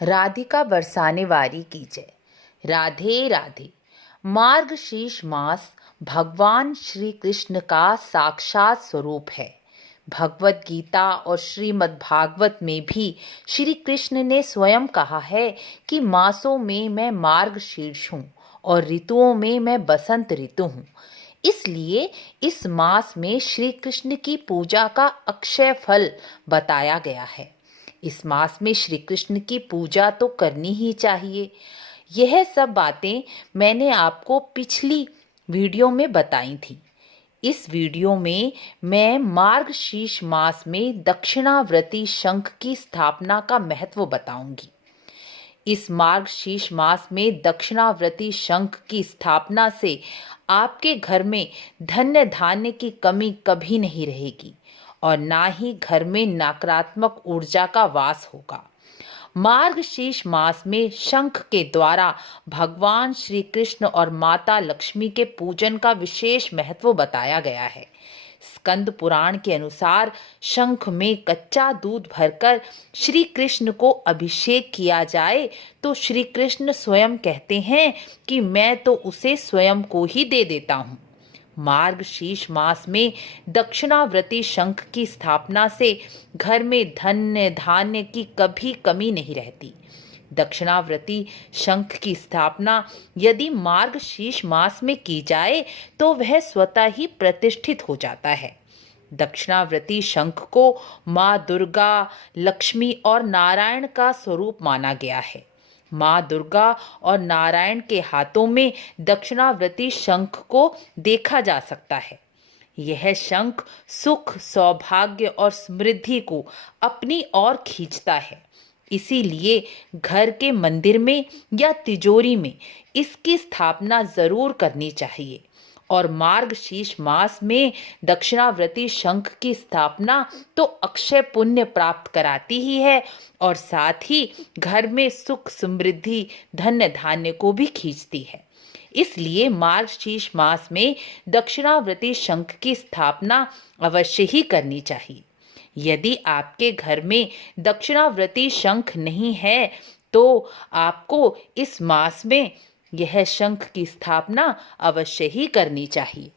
राधिका बरसाने वारी की जय। राधे राधे। मार्गशीर्ष मास भगवान श्री कृष्ण का साक्षात स्वरूप है। भगवत गीता और श्रीमद् भागवत में भी श्री कृष्ण ने स्वयं कहा है कि मासों में मैं मार्गशीर्ष हूँ और ऋतुओं में मैं बसंत ऋतु हूँ। इसलिए इस मास में श्री कृष्ण की पूजा का अक्षय फल बताया गया है। इस मास में श्री कृष्ण की पूजा तो करनी ही चाहिए। यह सब बातें मैंने आपको पिछली वीडियो में बताई थी। इस वीडियो में मैं मार्गशीर्ष मास में दक्षिणावर्ती शंख की स्थापना का महत्व बताऊंगी। इस मार्गशीर्ष मास में दक्षिणावर्ती शंख की स्थापना से आपके घर में धन्य धान्य की कमी कभी नहीं रहेगी और ना ही घर में नकारात्मक ऊर्जा का वास होगा। मार्गशीर्ष मास में शंख के द्वारा भगवान श्री कृष्ण और माता लक्ष्मी के पूजन का विशेष महत्व बताया गया है। स्कंद पुराण के अनुसार शंख में कच्चा दूध भरकर श्री कृष्ण को अभिषेक किया जाए तो श्री कृष्ण स्वयं कहते हैं कि मैं तो उसे स्वयं को ही दे देता हूँ। मार्गशीर्ष मास में दक्षिणावर्ती शंख की स्थापना से घर में धन्य धान्य की कभी कमी नहीं रहती। दक्षिणावर्ती शंख की स्थापना यदि मार्गशीर्ष मास में की जाए तो वह स्वतः ही प्रतिष्ठित हो जाता है। दक्षिणावर्ती शंख को माँ दुर्गा, लक्ष्मी और नारायण का स्वरूप माना गया है। माँ दुर्गा और नारायण के हाथों में दक्षिणावर्ती शंख को देखा जा सकता है। यह शंख सुख, सौभाग्य और समृद्धि को अपनी ओर खींचता है। इसीलिए घर के मंदिर में या तिजोरी में इसकी स्थापना जरूर करनी चाहिए। और मार्गशीर्ष मास में दक्षिणावर्ती शंख की स्थापना तो अक्षय पुण्य प्राप्त कराती ही है और साथ ही घर में सुख, समृद्धि, धन्य धान्य को भी खींचती है। इसलिए मार्गशीर्ष मास में दक्षिणावर्ती शंख की स्थापना अवश्य ही करनी चाहिए। यदि आपके घर में दक्षिणावर्ती शंख नहीं है तो आपको इस मास में यह शंख की स्थापना अवश्य ही करनी चाहिए।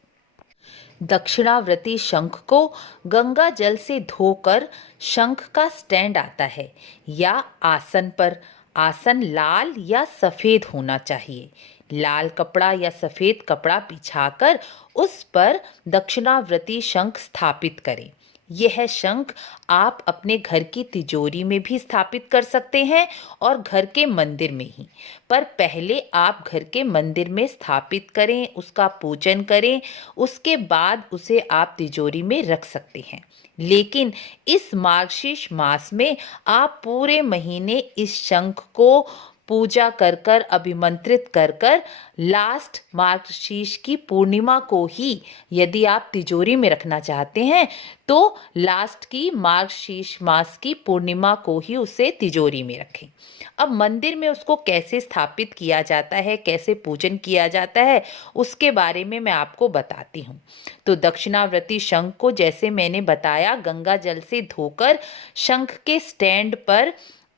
दक्षिणावर्ती शंख को गंगा जल से धोकर शंख का स्टैंड आता है या आसन पर। आसन लाल या सफेद होना चाहिए। लाल कपड़ा या सफेद कपड़ा बिछाकर उस पर दक्षिणावर्ती शंख स्थापित करें। यह शंख आप अपने घर की तिजोरी में भी स्थापित कर सकते हैं और घर के मंदिर में ही। पर पहले आप घर के मंदिर में स्थापित करें, उसका पूजन करें, उसके बाद उसे आप तिजोरी में रख सकते हैं। लेकिन इस मार्गशीर्ष मास में आप पूरे महीने इस शंख को पूजा कर कर, अभिमंत्रित कर कर लास्ट मार्गशीर्ष की पूर्णिमा को ही यदि आप तिजोरी में रखना चाहते हैं तो लास्ट की मार्गशीर्ष मास की पूर्णिमा को ही उसे तिजोरी में रखें। अब मंदिर में उसको कैसे स्थापित किया जाता है, कैसे पूजन किया जाता है, उसके बारे में मैं आपको बताती हूँ। तो दक्षिणावर्ती शंख को जैसे मैंने बताया गंगा जल से धोकर शंख के स्टैंड पर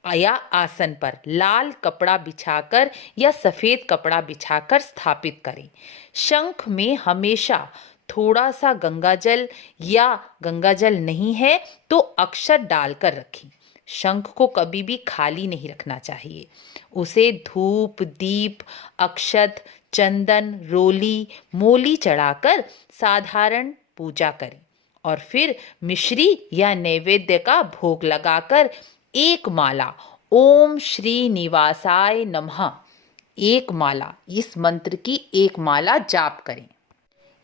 या आसन पर लाल कपड़ा बिछाकर या सफेद कपड़ा बिछाकर स्थापित करें। शंख में हमेशा थोड़ा सा गंगाजल या गंगाजल नहीं है तो अक्षत डालकर रखें। शंख को कभी भी खाली नहीं रखना चाहिए। उसे धूप, दीप, अक्षत, चंदन, रोली, मोली चढ़ाकर साधारण पूजा करें और फिर मिश्री या नैवेद्य का भोग लगाकर एक माला ओम श्री निवासाय नमः, एक माला, इस मंत्र की एक माला जाप करें।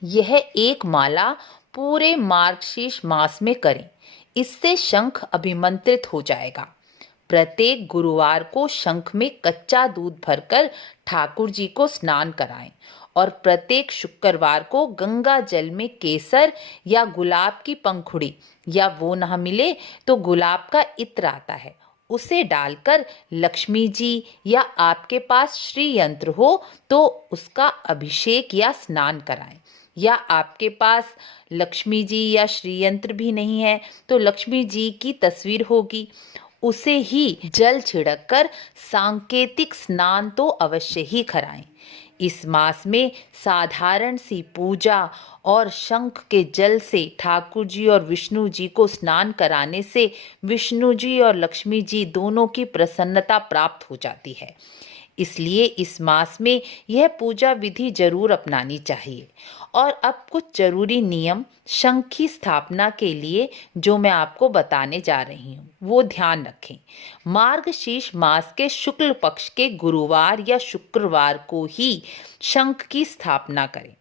यह एक माला पूरे मार्गशीर्ष मास में करें। इससे शंख अभिमंत्रित हो जाएगा। प्रत्येक गुरुवार को शंख में कच्चा दूध भरकर ठाकुर जी को स्नान कराएं और प्रत्येक शुक्रवार को गंगा जल में केसर या गुलाब की पंखुड़ी या वो ना मिले तो गुलाब का इत्र आता है, उसे डालकर लक्ष्मी जी या आपके पास श्री यंत्र हो तो उसका अभिषेक या स्नान कराएं। या आपके पास लक्ष्मी जी या श्री यंत्र भी नहीं है तो लक्ष्मी जी की तस्वीर होगी, उसे ही जल छिड़ककर सांकेतिक स्नान तो अवश्य ही कराएं। इस मास में साधारण सी पूजा और शंख के जल से ठाकुर जी और विष्णु जी को स्नान कराने से विष्णु जी और लक्ष्मी जी दोनों की प्रसन्नता प्राप्त हो जाती है। इसलिए इस मास में यह पूजा विधि जरूर अपनानी चाहिए। और अब कुछ जरूरी नियम शंख की स्थापना के लिए जो मैं आपको बताने जा रही हूँ वो ध्यान रखें। मार्गशीर्ष मास के शुक्ल पक्ष के गुरुवार या शुक्रवार को ही शंख की स्थापना करें।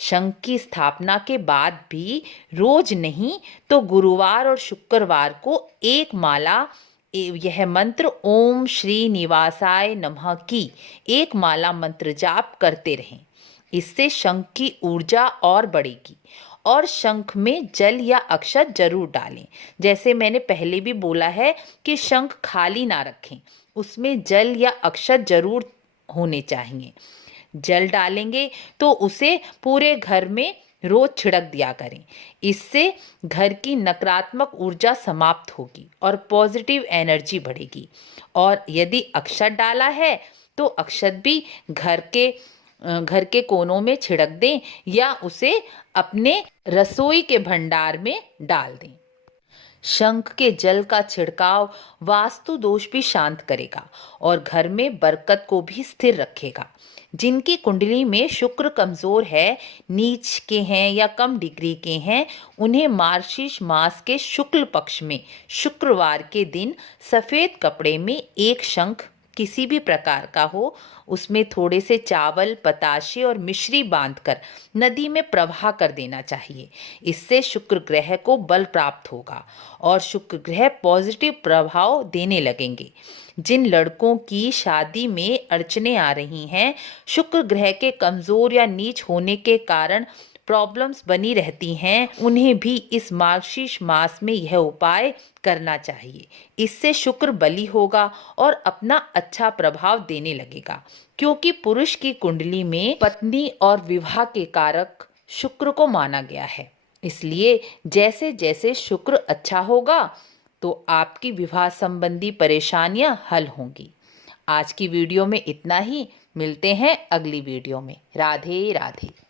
शंख की स्थापना के बाद भी रोज नहीं तो गुरुवार और शुक्रवार को एक माला यह मंत्र ओम श्री निवासाय नमः की एक माला मंत्र जाप करते रहें। इससे शंख की ऊर्जा और बढ़ेगी। और शंख में जल या अक्षत जरूर डालें। जैसे मैंने पहले भी बोला है कि शंख खाली ना रखें, उसमें जल या अक्षत जरूर होने चाहिए। जल डालेंगे तो उसे पूरे घर में रोज छिड़क दिया करें। इससे घर की नकारात्मक ऊर्जा समाप्त होगी और पॉजिटिव एनर्जी बढ़ेगी। और यदि अक्षत डाला है तो अक्षत भी घर के कोनों में छिड़क दें या उसे अपने रसोई के भंडार में डाल दें। शंख के जल का छिड़काव वास्तु दोष भी शांत करेगा और घर में बरकत को भी स्थिर रखेगा। जिनकी कुंडली में शुक्र कमजोर है, नीच के हैं या कम डिग्री के हैं, उन्हें मार्गशीर्ष मास के शुक्ल पक्ष में शुक्रवार के दिन सफ़ेद कपड़े में एक शंख किसी भी प्रकार का हो, उसमें थोड़े से चावल, पताशे और मिश्री बांधकर नदी में प्रवाह कर देना चाहिए। इससे शुक्र ग्रह को बल प्राप्त होगा और शुक्र ग्रह पॉजिटिव प्रभाव देने लगेंगे। जिन लड़कों की शादी में अड़चने आ रही हैं, शुक्र ग्रह के कमजोर या नीच होने के कारण प्रॉब्लम्स बनी रहती हैं, उन्हें भी इस मार्गशीर्ष मास में यह उपाय करना चाहिए। इससे शुक्र बली होगा और अपना अच्छा प्रभाव देने लगेगा। क्योंकि पुरुष की कुंडली में पत्नी और विवाह के कारक शुक्र को माना गया है, इसलिए जैसे जैसे शुक्र अच्छा होगा तो आपकी विवाह संबंधी परेशानियां हल होंगी। आज की वीडियो में इतना ही। मिलते हैं अगली वीडियो में। राधे राधे।